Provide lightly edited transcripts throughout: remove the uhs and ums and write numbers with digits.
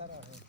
सारा है।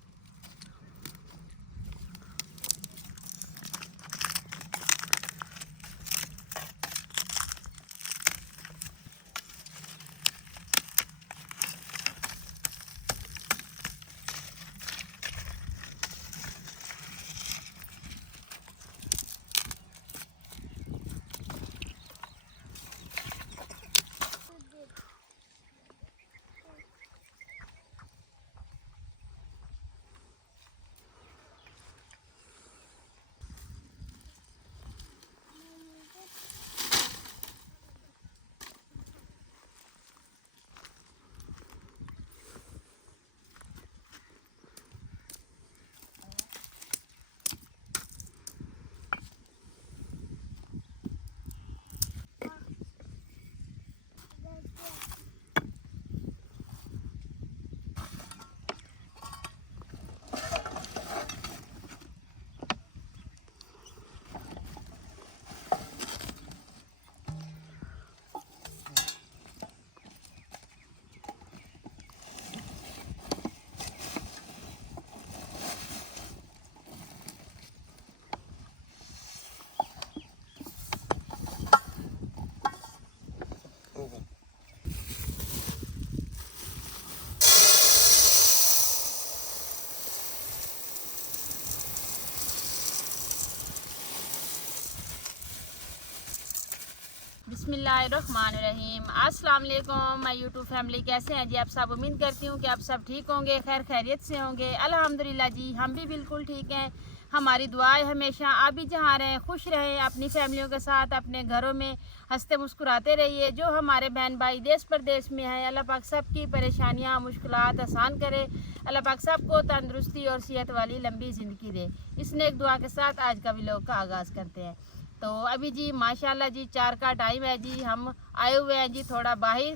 बिस्मिल्लाहिर्रहमानिर्रहीम। अस्सलाम वालेकुम माय यूट्यूब फैमिली, कैसे हैं जी आप सब। उम्मीद करती हूँ कि आप सब ठीक होंगे, खैर खैरियत से होंगे। अल्हम्दुलिल्लाह जी हम भी बिल्कुल ठीक हैं। हमारी दुआ है हमेशा आप भी जहाँ रहें खुश रहें, अपनी फैमिलियों के साथ अपने घरों में हंसते मुस्कुराते रहिए। जो हमारे बहन भाई देश प्रदेश में हैं, अल्लाह पाक सब की परेशानियाँ मुश्किलात आसान करे। अल्लाह पाक सबको तंदुरुस्ती और सेहत वाली लंबी ज़िंदगी दे। इस नेक दुआ के साथ आज का व्लॉग का आगाज़ करते हैं। तो अभी जी माशाल्लाह जी 4 का टाइम है जी, हम आए हुए हैं जी थोड़ा बाहर।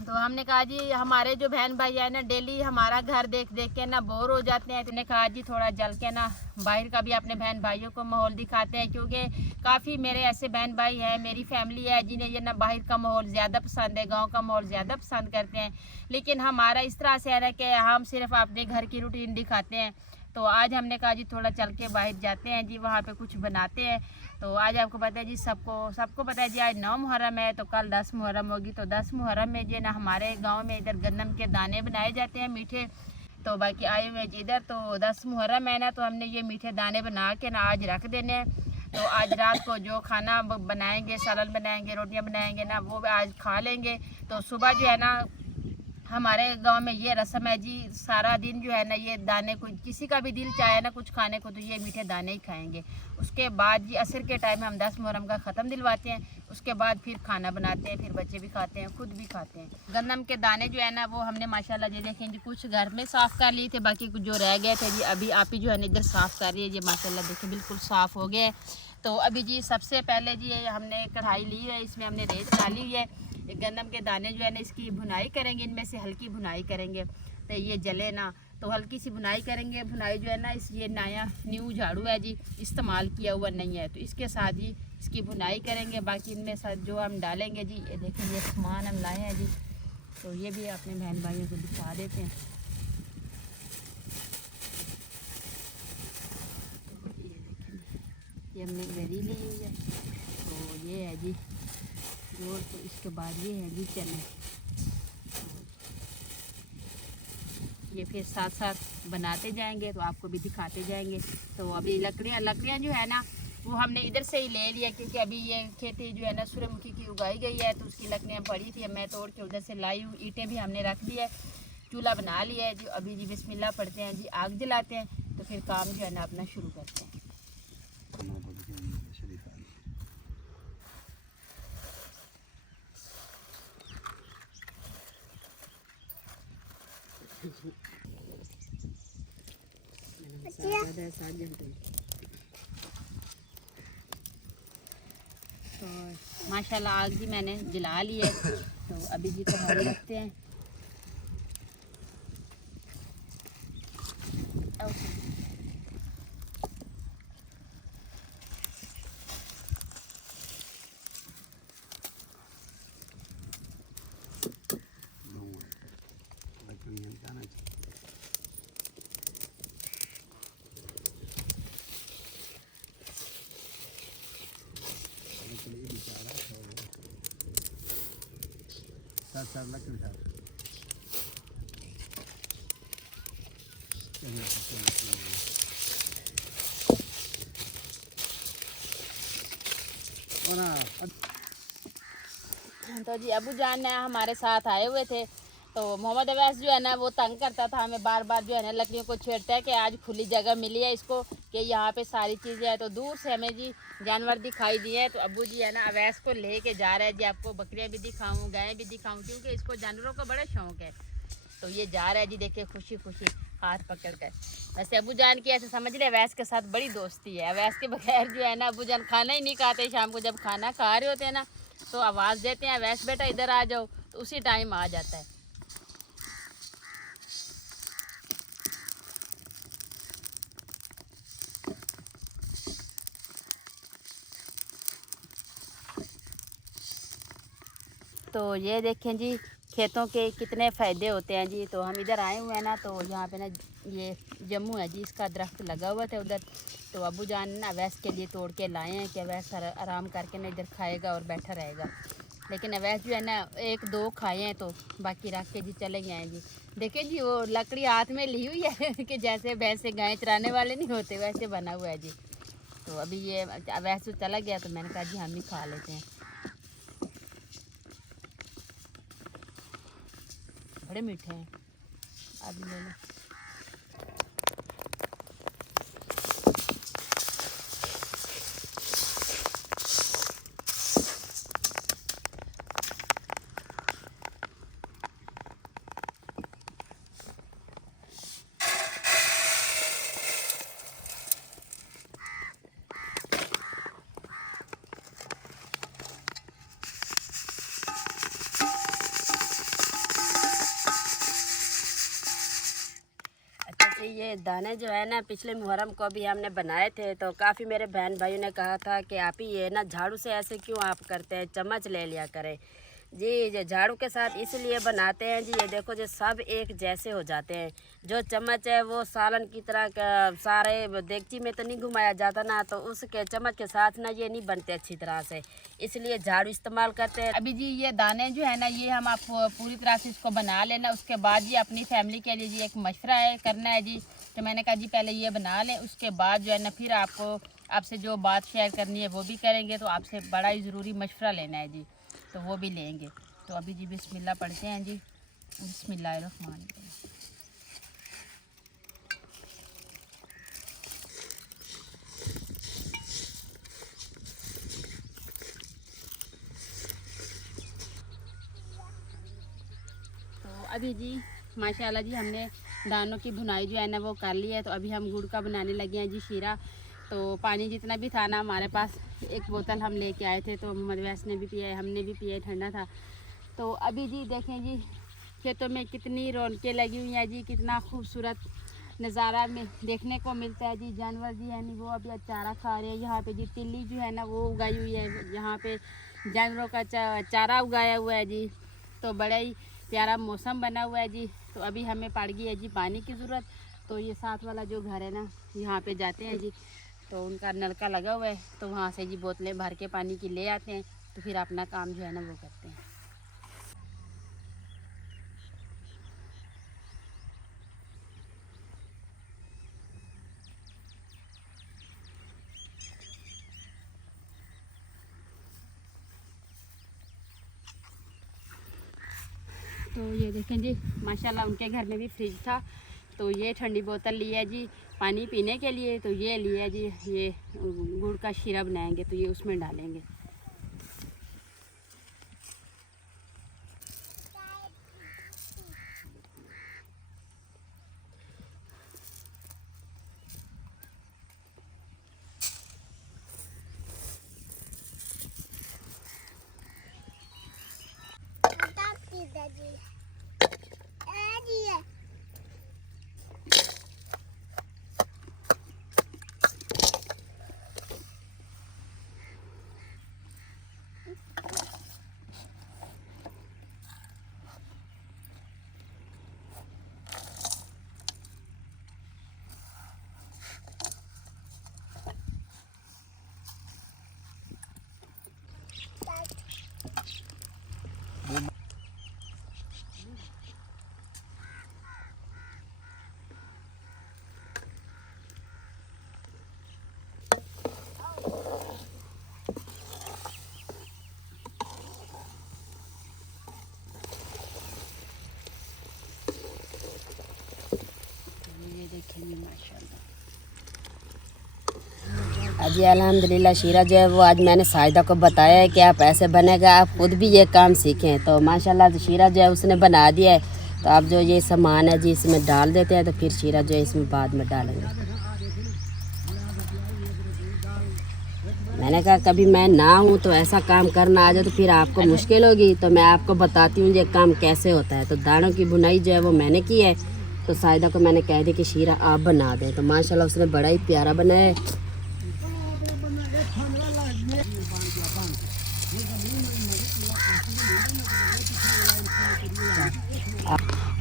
तो हमने कहा जी हमारे जो बहन भाई है ना डेली हमारा घर देख देख के ना बोर हो जाते हैं, तो ने कहा जी थोड़ा जल के ना बाहर का भी अपने बहन भाइयों को माहौल दिखाते हैं। क्योंकि काफ़ी मेरे ऐसे बहन भाई हैं, मेरी फैमिली है जिन्हें ये ना बाहर का माहौल ज़्यादा पसंद है, गांव का माहौल ज़्यादा पसंद करते हैं। लेकिन हमारा इस तरह से है ना कि हम सिर्फ अपने घर की रूटीन दिखाते हैं। तो आज हमने कहा जी थोड़ा चल के बाहर जाते हैं जी, वहाँ पे कुछ बनाते हैं। तो आज आपको पता है जी, सबको पता है जी आज 9 मुहर्रम है, तो कल 10 मुहर्रम होगी। तो 10 मुहर्रम में जी ना हमारे गांव में इधर गन्नम के दाने बनाए जाते हैं मीठे। तो बाकी आए हुए जी इधर, तो 10 मुहर्रम है ना, तो हमने ये मीठे दाने बना के ना आज रख देने हैं। तो आज रात को जो खाना बनाएंगे, सालन बनाएंगे, रोटियाँ बनाएंगे ना, वो आज खा लेंगे। तो सुबह जो है ना हमारे गांव में ये रस्म है जी, सारा दिन जो है ना ये दाने को किसी का भी दिल चाहे ना कुछ खाने को, तो ये मीठे दाने ही खाएंगे। उसके बाद जी असर के टाइम में हम 10 मुहर्रम का ख़त्म दिलवाते हैं। उसके बाद फिर खाना बनाते हैं, फिर बच्चे भी खाते हैं, खुद भी खाते हैं। गंदम के दाने जो है ना वो हमने माशाल्लाह जी देखें जी कुछ घर में साफ़ कर लिए थे, बाकी कुछ जो रह गए थे जी अभी आप ही जो है ना इधर साफ़ कर रही है जी। माशाल्लाह देखें बिल्कुल साफ़ हो गए। तो अभी जी सबसे पहले जी हमने कढ़ाई ली है, इसमें हमने रेत डाली हुई है। गंदम के दाने जो है ना इसकी भुनाई करेंगे, इनमें से हल्की भुनाई करेंगे तो ये जले ना। तो हल्की सी भुनाई करेंगे। भुनाई जो है ना इस ये नया न्यू झाड़ू है जी, इस्तेमाल किया हुआ नहीं है, तो इसके साथ ही इसकी भुनाई करेंगे। बाकी इनमें साथ जो हम डालेंगे जी, ये देखिए ये सामान हम लाए हैं जी, तो ये भी अपने बहन भाइयों को दिखा देते हैं। ये देखिए ये हमने गरी ली हुई है, तो ये है जी और तो इसके बाद ये है जी चने। ये फिर साथ साथ बनाते जाएंगे तो आपको भी दिखाते जाएंगे। तो अभी लकड़ियाँ जो है ना वो हमने इधर से ही ले लिया, क्योंकि अभी ये खेती जो है ना सूरजमुखी की उगाई गई है, तो उसकी लकड़ियाँ पड़ी थी, मैं तोड़ के उधर से लाई हूँ। ईंटें भी हमने रख दी है, चूल्हा बना लिया है जी। अभी जी बिस्मिल्लाह पढ़ते हैं जी, आग जलाते हैं, तो फिर काम जो है ना अपना शुरू करते हैं। तो माशाल्लाह आग जी मैंने जला ली है, तो अभी जी कढ़ाई रखते हैं। सर लकड़ी सर तो जी अबू जान हमारे साथ आए हुए थे, तो मोहम्मद अवैस जो है ना वो तंग करता था हमें, बार बार जो है ना लकड़ियों को छेड़ता है कि आज खुली जगह मिली है इसको कि यहाँ पे सारी चीज़ें हैं। तो दूर से हमें जी जानवर दिखाई दिए हैं, तो अबू जी है ना अवैस को लेके जा रहे हैं जी, आपको बकरियाँ भी दिखाऊँ, गायें भी दिखाऊँ, क्योंकि इसको जानवरों का बड़ा शौक है। तो ये जा रहा है जी, देखिए खुशी खुशी हाथ पकड़ कर। वैसे अबू जान की ऐसे समझ रहे अवैस के साथ बड़ी दोस्ती है, अवैस के बगैर जो है ना अबू जान खाना ही नहीं खाते। शाम को जब खाना खा रहे होते हैं ना तो आवाज़ देते हैं अवैस बेटा इधर आ जाओ, तो उसी टाइम आ जाता है। तो ये देखें जी खेतों के कितने फ़ायदे होते हैं जी। तो हम इधर आए हुए हैं ना, तो यहाँ पे ना ये जम्मू है जी, इसका दरख्त लगा हुआ था उधर, तो अबू जान ना अवैस के लिए तोड़ के लाए हैं कि अवैस आराम करके ना इधर खाएगा और बैठा रहेगा। लेकिन अवैस जो है ना एक दो खाए हैं, तो बाकी रख के जी चले गए हैं जी। देखिए जी वो लकड़ी हाथ में ली हुई है कि जैसे भैंसे गाय चराने वाले नहीं होते वैसे बना हुआ है जी। तो अभी ये अवैस तो चला गया, तो मैंने कहा जी हम ही खा लेते हैं, बड़े मीठे हैं, अभी ले लो। ये दाने जो है ना पिछले मुहर्रम को भी हमने बनाए थे, तो काफ़ी मेरे बहन भाइयों ने कहा था कि आप ही ये ना झाड़ू से ऐसे क्यों आप करते हैं, चम्मच ले लिया करें जी। ये झाड़ू के साथ इसलिए बनाते हैं जी, ये देखो जो सब एक जैसे हो जाते हैं। जो चम्मच है वो सालन की तरह सारे देगची में तो नहीं घुमाया जाता ना, तो उसके चम्मच के साथ ना ये नहीं बनते अच्छी तरह से, इसलिए झाड़ू इस्तेमाल करते हैं। अभी जी ये दाने जो है ना ये हम आप पूरी तरह से इसको बना लेना, उसके बाद जी अपनी फैमिली के लिए जी एक मशवरा है करना है जी। तो मैंने कहा जी पहले ये बना लें, उसके बाद जो है ना फिर आपसे जो बात शेयर करनी है वो भी करेंगे। तो आपसे बड़ा ही ज़रूरी मशवरा लेना है जी, तो वो भी लेंगे। तो अभी जी बिस्मिल्लाह पढ़ते हैं जी, बिस्मिल्लाहिर्रहमानिर्रहीम। तो अभी जी माशाल्लाह जी हमने दानों की भुनाई जो है ना वो कर ली है। तो अभी हम गुड़ का बनाने लगे हैं जी शीरा। तो पानी जितना भी था ना हमारे पास, एक बोतल हम लेके आए थे, तो मोहम्मद वैस ने भी पिया है, हमने भी पिया है, ठंडा था। तो अभी जी देखें जी खेतों में कितनी रौनकें लगी हुई हैं जी, कितना खूबसूरत नज़ारा में देखने को मिलता है जी। जानवर जी है वो अभी चारा खा रहे हैं। यहाँ पे जी तिल्ली जो है ना वो उगाई हुई है, यहाँ पे जानवरों का चारा उगाया हुआ है जी। तो बड़ा ही प्यारा मौसम बना हुआ है जी। तो अभी हमें पड़ गई है जी पानी की ज़रूरत। तो ये साथ वाला जो घर है ना यहाँ पे जाते हैं जी, तो उनका नलका लगा हुआ है, तो वहाँ से जी बोतलें भर के पानी की ले आते हैं, तो फिर अपना काम जो है ना वो करते हैं। तो ये देखें जी माशाल्लाह उनके घर में भी फ्रिज था, तो ये ठंडी बोतल ली है जी पानी पीने के लिए। तो ये लिया जी, ये गुड़ का शीरा बनाएंगे, तो ये उसमें डालेंगे। जी अल्हम्दुलिल्लाह शीरा जो है वो आज मैंने साहिदा को बताया है कि आप ऐसे बनेगा, आप खुद भी ये काम सीखें। तो माशाल्लाह शीरा जो है उसने बना दिया है। तो आप जो ये सामान है जी इसमें डाल देते हैं, तो फिर शीरा जो है इसमें बाद में डालेंगे। मैंने कहा कभी मैं ना हूँ तो ऐसा काम करना आ जाए तो फिर आपको मुश्किल होगी, तो मैं आपको बताती हूँ ये काम कैसे होता है। तो दानों की बुनाई जो है वो मैंने की है। तो साहिदा को मैंने कह दी कि शीरा आप बना दें, तो माशाल्लाह उसने बड़ा ही प्यारा बनाया है।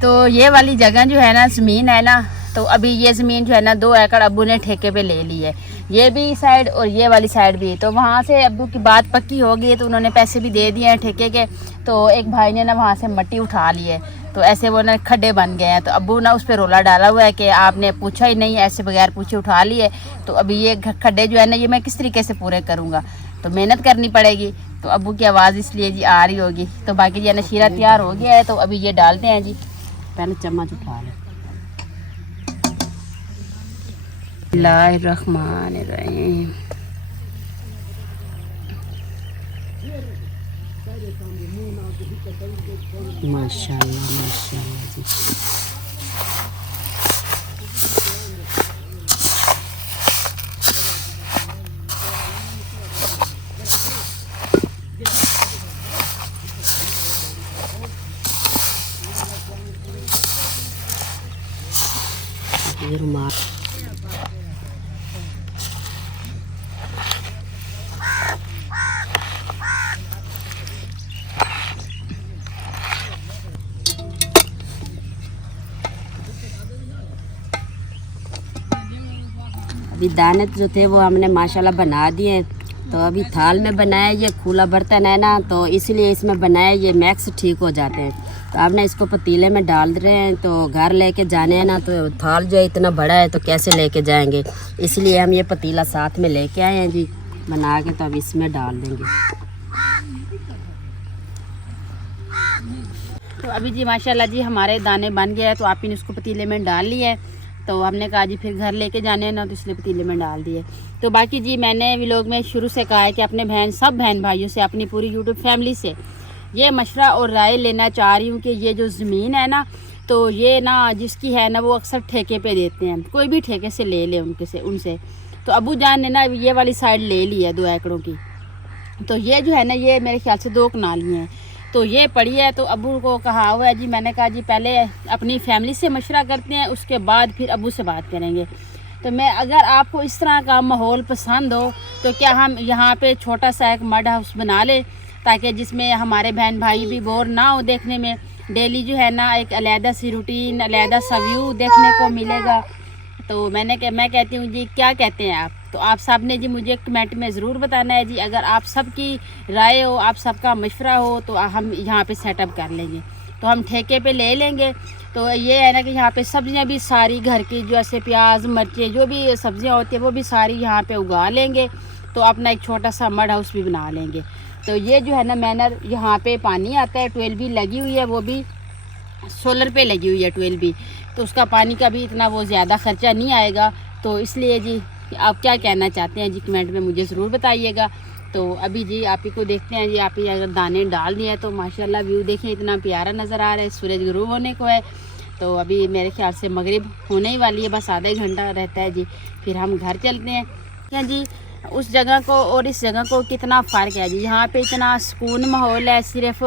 तो ये वाली जगह जो है ना ज़मीन है ना, तो अभी ये ज़मीन जो है ना 2 एकड़ अब्बू ने ठेके पे ले ली है, ये भी साइड और ये वाली साइड भी। तो वहाँ से अब्बू की बात पक्की हो गई है, तो उन्होंने पैसे भी दे दिए हैं ठेके के। तो एक भाई ने ना वहाँ से मिट्टी उठा ली है, तो ऐसे वो ना खड्डे बन गए हैं। तो अब्बू ना उस पर रोला डाला हुआ है कि आपने पूछा ही नहीं, ऐसे बगैर पूछे उठा लिए। तो अभी ये खड्डे जो है ना ये मैं किस तरीके से पूरे करूँगा, तो मेहनत करनी पड़ेगी। तो अब्बू की आवाज़ इसलिए जी आ रही होगी। तो बाकी जो है ना शीरा तैयार हो गया है, तो अभी ये डालते हैं जी। पहले चम्मच उठा लें। बिस्मिल्लाहिर्रहमानिर्रहीम। माशाल्लाह माशाल्लाह जी। ये रुमाल अभी दाने जो थे वो हमने माशाल्लाह बना दिए। तो अभी थाल में बनाया, ये खुला बर्तन है ना, तो इसलिए इसमें बनाया, ये मैक्स ठीक हो जाते हैं। तो आपने इसको पतीले में डाल रहे हैं। तो घर लेके जाने हैं ना, तो थाल जो है इतना बड़ा है तो कैसे लेके जाएंगे, इसलिए हम ये पतीला साथ में लेके आए हैं जी बना के। तो अब इसमें डाल देंगे। तो अभी जी माशाल्लाह जी हमारे दाने बन गए हैं। तो आप इन उसको पतीले में डाल लिए। तो हमने कहा जी फिर घर लेके जाने हैं ना, तो इसलिए पतीले में डाल दिए। तो बाकी जी मैंने व्लॉग में शुरू से कहा है कि अपने सब बहन भाइयों से, अपनी पूरी यूट्यूब फैमिली से ये मशवरा और राय लेना चाह रही हूँ कि ये जो ज़मीन है ना, तो ये ना जिसकी है ना वो अक्सर ठेके पे देते हैं, कोई भी ठेके से ले ले उनसे। तो अबू जान ने ना ये वाली साइड ले ली है 2 एकड़ों की। तो ये जो है ना ये मेरे ख्याल से 2 कनाली हैं, तो ये पड़ी है। तो अबू को कहा हुआ है जी, मैंने कहा जी पहले अपनी फैमिली से मशवरा करते हैं, उसके बाद फिर अबू से बात करेंगे। तो मैं अगर आपको इस तरह का माहौल पसंद हो तो क्या हम यहाँ पे छोटा सा एक मड हाउस बना लें, ताकि जिसमें हमारे बहन भाई भी बोर ना हो देखने में। डेली जो है ना एक अलहदा सी रूटीन, अलहदा सा व्यू देखने को मिलेगा। तो मैं कहती हूँ जी क्या कहते हैं आप। तो आप सब ने जी मुझे कमेंट में ज़रूर बताना है जी। अगर आप सबकी राय हो, आप सबका मशवरा हो, तो हम यहाँ पे सेटअप कर लेंगे। तो हम ठेके पे ले लेंगे। तो ये है ना कि यहाँ पे सब्जियाँ भी सारी घर की, जैसे प्याज मिर्चें जो भी सब्जियाँ होती है वो भी सारी यहाँ पे उगा लेंगे। तो अपना एक छोटा सा मड हाउस भी बना लेंगे। तो ये जो है ना मैनर, यहाँ पे पानी आता है, ट्वेल भी लगी हुई है, वो भी सोलर पे लगी हुई है ट्वेल भी। तो उसका पानी का भी इतना वो ज़्यादा ख़र्चा नहीं आएगा। तो इसलिए जी आप क्या कहना चाहते हैं जी कमेंट में मुझे ज़रूर बताइएगा। तो अभी जी आप ही को देखते हैं जी। आप ही अगर दाने डाल दिए हैं तो माशाल्लाह व्यू देखें इतना प्यारा नज़र आ रहा है। सूरज गुरूब होने को है। तो अभी मेरे ख्याल से मगरिब होने ही वाली है, बस आधा ही घंटा रहता है जी, फिर हम घर चलते हैं जी। उस जगह को और इस जगह को कितना फ़र्क है जी। यहाँ पे इतना सुकून माहौल है, सिर्फ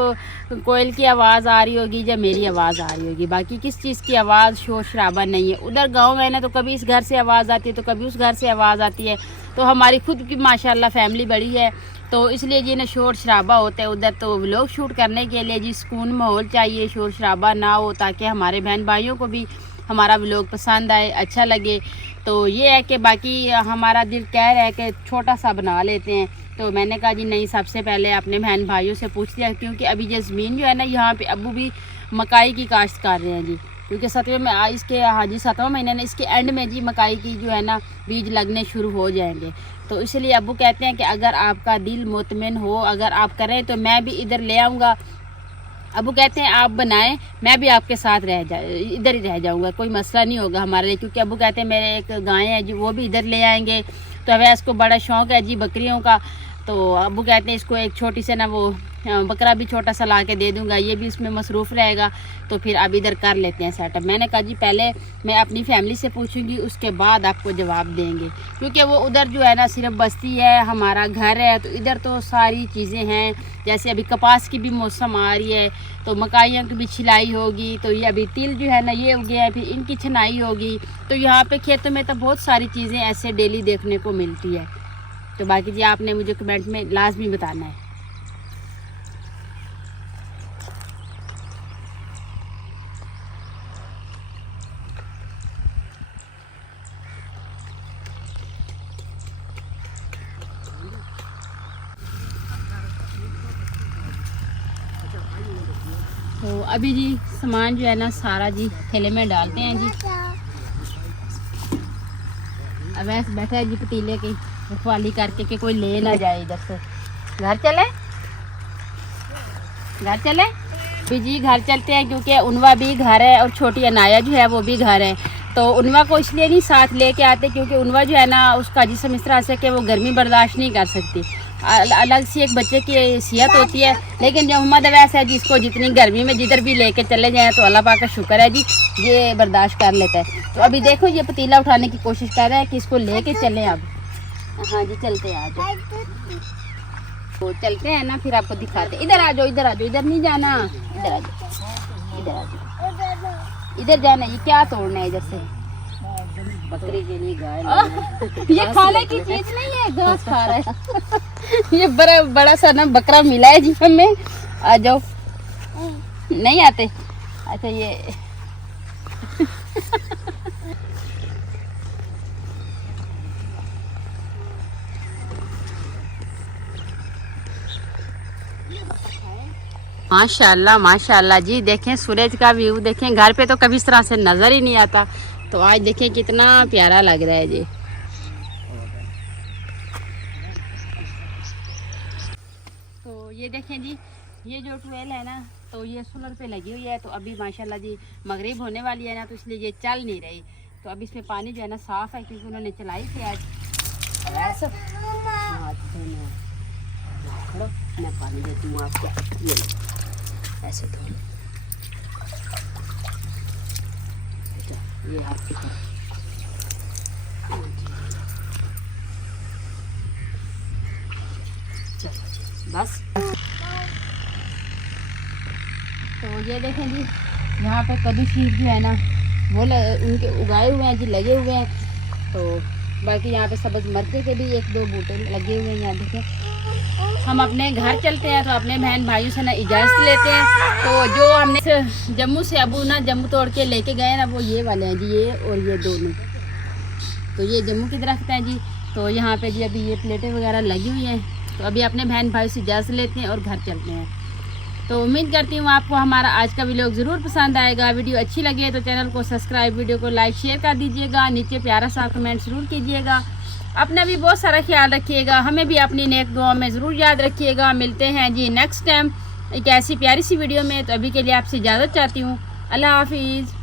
कोयल की आवाज़ आ रही होगी या मेरी आवाज़ आ रही होगी, बाकी किस चीज़ की आवाज़ शोर शराबा नहीं है। उधर गांव में ना तो कभी इस घर से आवाज़ आती है तो कभी उस घर से आवाज़ आती है। तो हमारी खुद की माशाल्लाह फैमिली बड़ी है, तो इसलिए जी ना शोर शराबा होता है उधर। तो व्लॉग शूट करने के लिए जी सुकून माहौल चाहिए, शोर शराबा ना हो, ताकि हमारे बहन भाइयों को भी हमारा व्लॉग पसंद आए, अच्छा लगे। तो ये है कि बाकी हमारा दिल कह रहा है कि छोटा सा बना लेते हैं। तो मैंने कहा जी नहीं, सबसे पहले अपने बहन भाइयों से पूछ लिया, क्योंकि अभी ये ज़मीन जो है ना यहाँ पे अब्बू भी मकाई की काश्त कर रहे हैं जी। क्योंकि 7वें में इसके, हाँ जी 7वां महीने ने इसके एंड में जी मकाई की जो है ना बीज लगने शुरू हो जाएंगे। तो इसलिए अब्बू कहते हैं कि अगर आपका दिल मुतमिन हो, अगर आप करें तो मैं भी इधर ले आऊँगा। अबू कहते हैं आप बनाएं, मैं भी आपके साथ इधर ही रह जाऊंगा, कोई मसला नहीं होगा हमारे लिए। क्योंकि अबू कहते हैं मेरे एक गाय है जी, वो भी इधर ले आएंगे। तो अवैस को बड़ा शौक़ है जी बकरियों का। तो अबू कहते हैं इसको एक छोटी से ना वो बकरा भी छोटा सा ला के दे दूंगा, ये भी उसमें मसरूफ़ रहेगा। तो फिर अब इधर कर लेते हैं सेटअप। मैंने कहा जी पहले मैं अपनी फैमिली से पूछूंगी, उसके बाद आपको जवाब देंगे, क्योंकि वो उधर जो है ना सिर्फ बस्ती है, हमारा घर है। तो इधर तो सारी चीज़ें हैं, जैसे अभी कपास की भी मौसम आ रही है, तो मकाइयों की भी छिलाई होगी। तो ये अभी तिल जो है ना ये उगे हैं, फिर इनकी छनाई होगी। तो यहाँ पे खेतों में तो बहुत सारी चीज़ें ऐसे डेली देखने को मिलती है। तो बाकी जी आपने मुझे कमेंट में लाजमी बताना है। तो अभी जी सामान जो है ना सारा जी थैले में डालते हैं जी। अब ऐसे बैठा है जी पतीले की रखवाली करके कि कोई ले ना जाए इधर से। घर चले भी जी, घर चलते हैं क्योंकि उनवा भी घर है और छोटी अनाया जो है वो भी घर है। तो उनवा को इसलिए नहीं साथ लेके आते क्योंकि उनवा जो है ना उसका जिस्म इस तरह से कि वो गर्मी बर्दाश्त नहीं कर सकती। अलग सी एक बच्चे की हैसियत होती है। लेकिन जो मोहम्मद अवैस है जिसको जितनी गर्मी में जिधर भी लेके चले जाएं तो अल्लाह पाक का शुक्र है जी, ये बर्दाश्त कर लेता है। तो अभी देखो ये पतीला उठाने की कोशिश कर रहा है कि इसको लेके चलें। अब हाँ जी चलते हैं, आ जाओ। तो चलते हैं ना, फिर आपको दिखाते हैं। इधर आ जाओ, इधर आ जाओ, इधर नहीं जाना, इधर आ जाओ, इधर आ जाओ, इधर जाना। ये क्या तोड़ना है इधर से? बकरी के लिए गाय ये खाने की चीज नहीं है, घास खा रहा है। ये बड़ा सा ना बकरा मिला है जी हमें। आ जाओ। नहीं आते? अच्छा ये माशाल्लाह माशाल्लाह जी, देखें सूरज का व्यू देखें। घर पे तो कभी इस तरह से नज़र ही नहीं आता। तो आज देखें कितना प्यारा लग रहा है जी। तो ये देखें जी, ये जो ट्यूबवेल है ना तो ये सोलर पे लगी हुई है। तो अभी माशाल्लाह जी मगरिब होने वाली है ना, तो इसलिए ये चल नहीं रही। तो अब इसमें पानी जो है ना साफ़ है क्योंकि उन्होंने चलाई थी आज। मैं पानी देती हूँ आपको, ये ऐसे धो लो। ये आपके बस। तो ये देखें जी, यहाँ पे कद्दू शीर जो है ना वो उनके उगाए हुए हैं जी, लगे हुए हैं। तो बाकी यहाँ पे सब्ज़ मरचे के भी 1-2 बूटे लगे हुए हैं। यहाँ देखें हम अपने घर चलते हैं तो अपने बहन भाइयों से ना इजाज़त लेते हैं। तो जो हमने जम्मू से अबू ना जम्मू तोड़ के लेके गए ना वो ये वाले हैं जी, ये और ये दोनों। तो ये जम्मू की दरख्त हैं जी। तो यहाँ पे जी अभी ये प्लेटें वगैरह लगी हुई हैं। तो अभी अपने बहन भाई से इजाज़त लेते हैं और घर चलते हैं। तो उम्मीद करती हूँ आपको हमारा आज का वीडियो ज़रूर पसंद आएगा। वीडियो अच्छी लगे तो चैनल को सब्सक्राइब, वीडियो को लाइक शेयर कर दीजिएगा। नीचे प्यारा सा कमेंट ज़रूर कीजिएगा। अपना भी बहुत सारा ख्याल रखिएगा, हमें भी अपनी नेक दुआ में ज़रूर याद रखिएगा। मिलते हैं जी नेक्स्ट टाइम एक ऐसी प्यारी सी वीडियो में। तो अभी के लिए आपसे इजाज़त चाहती हूँ। अल्लाह हाफिज़।